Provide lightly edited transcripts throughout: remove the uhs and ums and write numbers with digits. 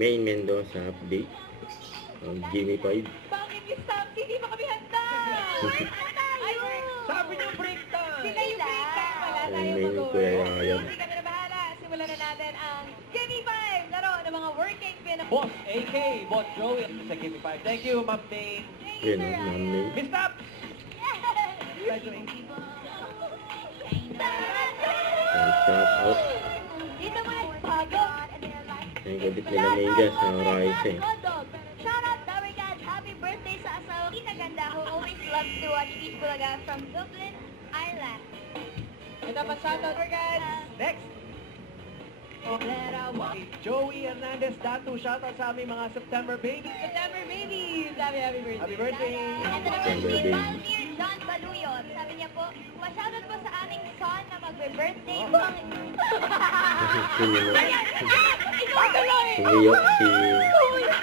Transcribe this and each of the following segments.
Main Mendoza update. Jimmy 5. Bakit yung Samsi? Hindi pa kami handa! Break na tayo! Sabi niyo break time! Sila yung break time pala tayo Main mag-over. Kuya Ryan. Hindi kami na bahala. Simulan na natin ang Gimme 5! Laro ng mga working Pinoy. Boss AK, Boss Joey, sa Give Me 5. Thank you, Ma'am Dane. Yan o, Ma'am May. Miss Tap! Shout out. Dito mo na bago. Yung gabit nila Megas sa Rise. Shout out, Tower Cats. Happy birthday sa asawa Kita Ganda who always loves to watch East Bulaga from Dublin, Ireland. Ito pa shout out, Cats. Next! Joey Hernandez Datu, shout out sa aming mga September babies. September babies! Happy birthday! Happy birthday! Ito naman si Valmir John Baluyot. Sabi niya po, ma-shoutout po sa aming son na magbe-birthday. Sumiyok si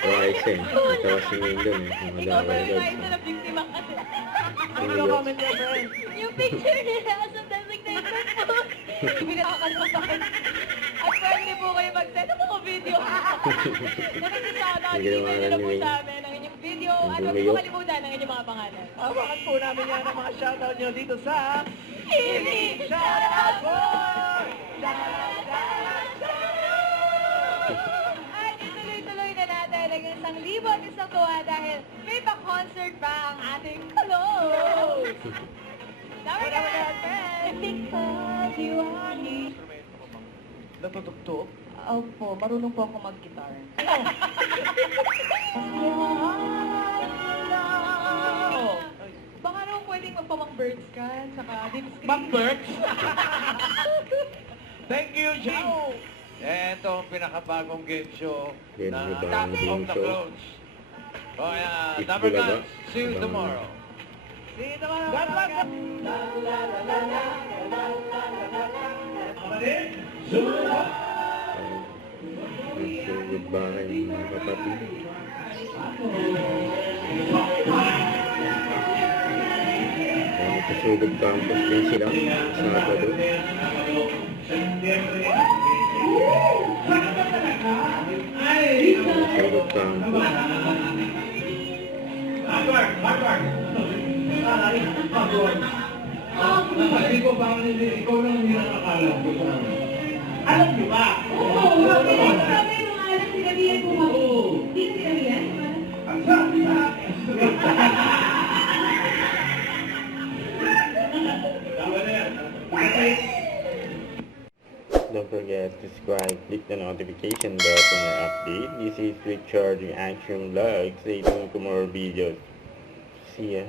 Rise. Ito si Mindon eh. Mga Ikaw ba yung dawal kahit na biktima kasi? Leave your comment there, friends. Yung picture nila sa designated po. Hindi nakakalimutan. At pwede po kayo mag-send ng mga video. Nakikishoutout, email nyo na po sa amin ang inyong video at huwag po kalimutan ang inyong mga pangalan. Hawakan po namin yan ang mga shoutout nyo dito sa Easy! Shoutout Boy! At ituloy-tuloy na natin ang isang libo at isang tuwa dahil may pa-concert pa ang ating close. Tower Cats, friends! Because you are me. Natutugtog? Opo, marunong po ako mag-guitar. Baka naman pwedeng magpamang birds ka, saka dip-screen. Mag-Berks? Thank you, Joe! Ito ang pinakabagong game show Yan na ang ibang Top game of the show. Close. Oh, yeah. East Number Bulaga. guns. See you Abangan. tomorrow. See you tomorrow. God bless. Goodbye mga kapatid. Pasugod campus din sila Sabado. Pasugod campus. Sabi ko ba ikaw lang hindi nakakala ko sa amin. Alam niyo ba? Oo, sabi yung mga alam, sinabihan po kami. Hindi sinabihan? Ang sabi sa akin. Tama na yan. Don't forget to subscribe, click the notification bell for more update. This is Richard in Action Vlog. Stay tuned for more videos. See ya.